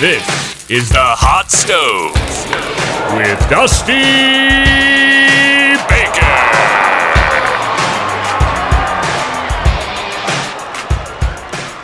This is the Hot Stove with Dusty Baker.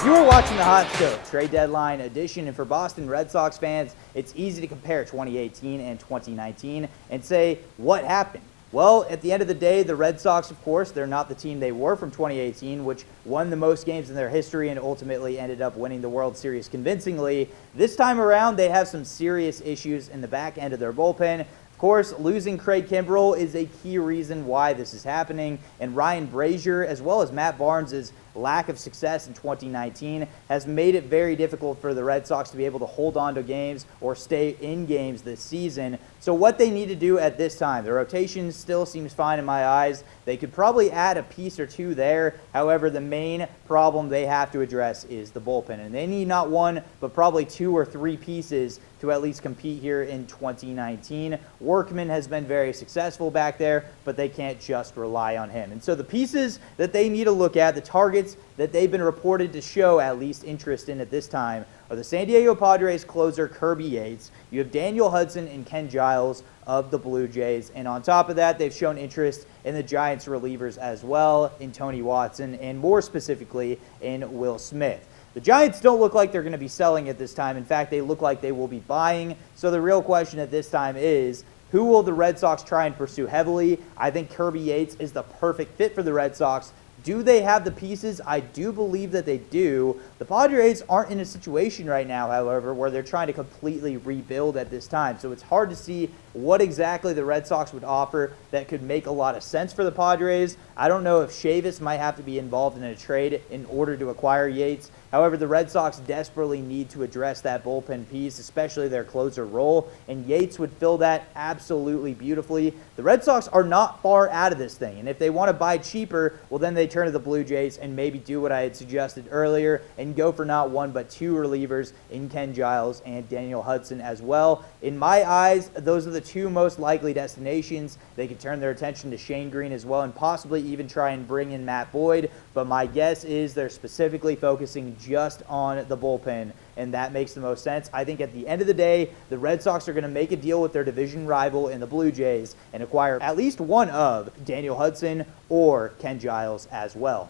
You are watching the Hot Stove trade deadline edition, and for Boston Red Sox fans, it's easy to compare 2018 and 2019 and say, what happened? Well, at the end of the day, the Red Sox, of course, they're not the team they were from 2018, which won the most games in their history and ultimately ended up winning the World Series convincingly. This time around, they have some serious issues in the back end of their bullpen. Of course, losing Craig Kimbrell is a key reason why this is happening, and Ryan Brazier, as well as Matt Barnes' lack of success in 2019 has made it very difficult for the Red Sox to be able to hold on to games or stay in games this season. So what they need to do at this time, the rotation still seems fine in my eyes. They could probably add a piece or two there. However, the main problem they have to address is the bullpen, and they need not one, but probably two or three pieces to at least compete here in 2019. Workman has been very successful back there, but they can't just rely on him. And so the pieces that they need to look at, the targets that they've been reported to show at least interest in at this time, are the San Diego Padres closer Kirby Yates. You have Daniel Hudson and Ken Giles of the Blue Jays. And on top of that, they've shown interest in the Giants relievers as well, in Tony Watson, and more specifically in Will Smith. The Giants don't look like they're going to be selling at this time. In fact, they look like they will be buying. So the real question at this time is, who will the Red Sox try and pursue heavily? I think Kirby Yates is the perfect fit for the Red Sox. Do they have the pieces? I do believe that they do. The Padres aren't in a situation right now, however, where they're trying to completely rebuild at this time. So it's hard to see what exactly the Red Sox would offer that could make a lot of sense for the Padres. I don't know if Chavis might have to be involved in a trade in order to acquire Yates. However, the Red Sox desperately need to address that bullpen piece, especially their closer role, and Yates would fill that absolutely beautifully. The Red Sox are not far out of this thing, and if they want to buy cheaper, well, then they turn to the Blue Jays and maybe do what I had suggested earlier and go for not one but two relievers in Ken Giles and Daniel Hudson as well. In my eyes, those are the two most likely destinations. They could turn their attention to Shane Green as well and possibly even try and bring in Matt Boyd, but my guess is they're specifically focusing just on the bullpen, and that makes the most sense. I think at the end of the day, the Red Sox are going to make a deal with their division rival in the Blue Jays and acquire at least one of Daniel Hudson or Ken Giles as well.